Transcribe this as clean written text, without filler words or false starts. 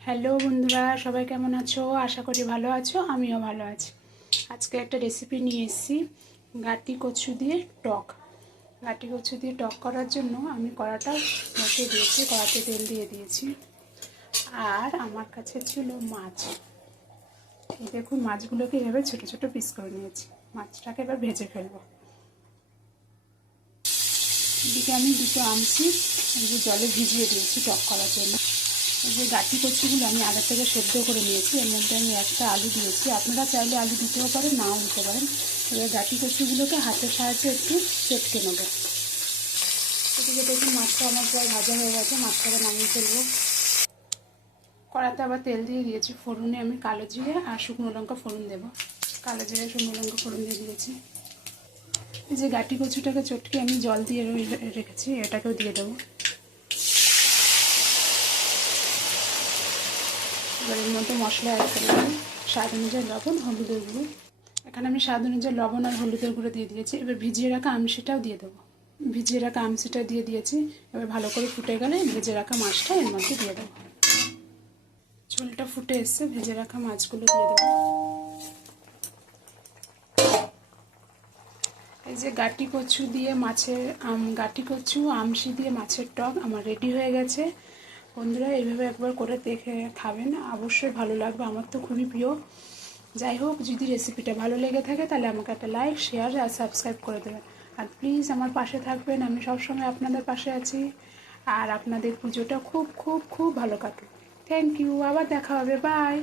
Hello বন্ধুরা, সবাই কেমন আছো? আশা করি ভালো আছো, আমিও ভালো আছি। আজকে একটা রেসিপি নিয়ে এসেছি, গাটি কচু দিয়ে টক। গাটি কচু দিয়ে টক করার জন্য আমি কড়াটা বসিয়ে দিয়েছি, কড়াতে তেল দিয়ে দিয়েছি। আর আমার কাছে ছিল মাছ। এই দেখুন, মাছগুলোকে এভাবে ছোটো ছোটো পিস করে নিয়েছি। মাছটাকে এবার ভেজে ফেলবো। এদিকে আমি দুটো আমসি জলে ভিজিয়ে দিয়েছি টক করার জন্য। এই যে গাঠি কচুগুলো আমি আগে থেকে সেদ্ধ করে নিয়েছি, এর মধ্যে আমি একটা আলু দিয়েছি। আপনারা চাইলে আলু দিতেও পারেন, নাও দিতে পারেন। এবার গাঠি কচুগুলোকে হাতের সাহায্যে একটু চেটকে নেবো। এদিকে দেখুন, মাছটা আমার প্রায় ভাজা হয়ে গেছে, মাছটাকে নামিয়ে ফেলবো। কড়াতে আবার তেল দিয়ে দিয়েছি, ফোড়নে আমি কালো জিরে আর শুকনো লঙ্কা ফোড়ন দেবো। কালো জিরে শুকনো লঙ্কা ফোড়ন দিয়ে দিয়েছি। এই যে গাঠি কচুটাকে চটকে আমি জল দিয়ে রেখেছি, এটাকেও দিয়ে দেবো। এবার এর মধ্যে মশলা অ্যাড করে দেবো, স্বাদ অনুযায়ী লবণ, হলুদের গুঁড়ো। এখানে আমি স্বাদ অনুযায়ী লবণ আর হলুদের গুঁড়ো দিয়ে দিয়েছি। এবার ভিজিয়ে রাখা আমসিটাও দিয়ে দেবো। ভিজিয়ে রাখা আমসিটা দিয়ে দিয়েছি। এবার ভালো করে ফুটে গেলে ভেজে রাখা মাছটা এর মধ্যে দিয়ে দেবো। ঝোলটা ফুটে এসছে, ভেজে রাখা মাছগুলো দিয়ে দেবো। এই যে গাটি কচু দিয়ে মাছের গাটি কচু আমসি দিয়ে মাছের টক আমার রেডি হয়ে গেছে। বন্ধুরা, এইভাবে একবার করে দেখে খাবেন, অবশ্যই ভালো লাগবে, আমার তো খুবই প্রিয়। যাই হোক, যদি রেসিপিটা ভালো লেগে থাকে তাহলে আমাকে একটা লাইক, শেয়ার আর সাবস্ক্রাইব করে দেবেন। আর প্লিজ আমার পাশে থাকবেন, আমি সবসময় আপনাদের পাশে আছি। আর আপনাদের পুজোটা খুব খুব খুব ভালো কাটুক। থ্যাংক ইউ, আবার দেখা হবে, বাই।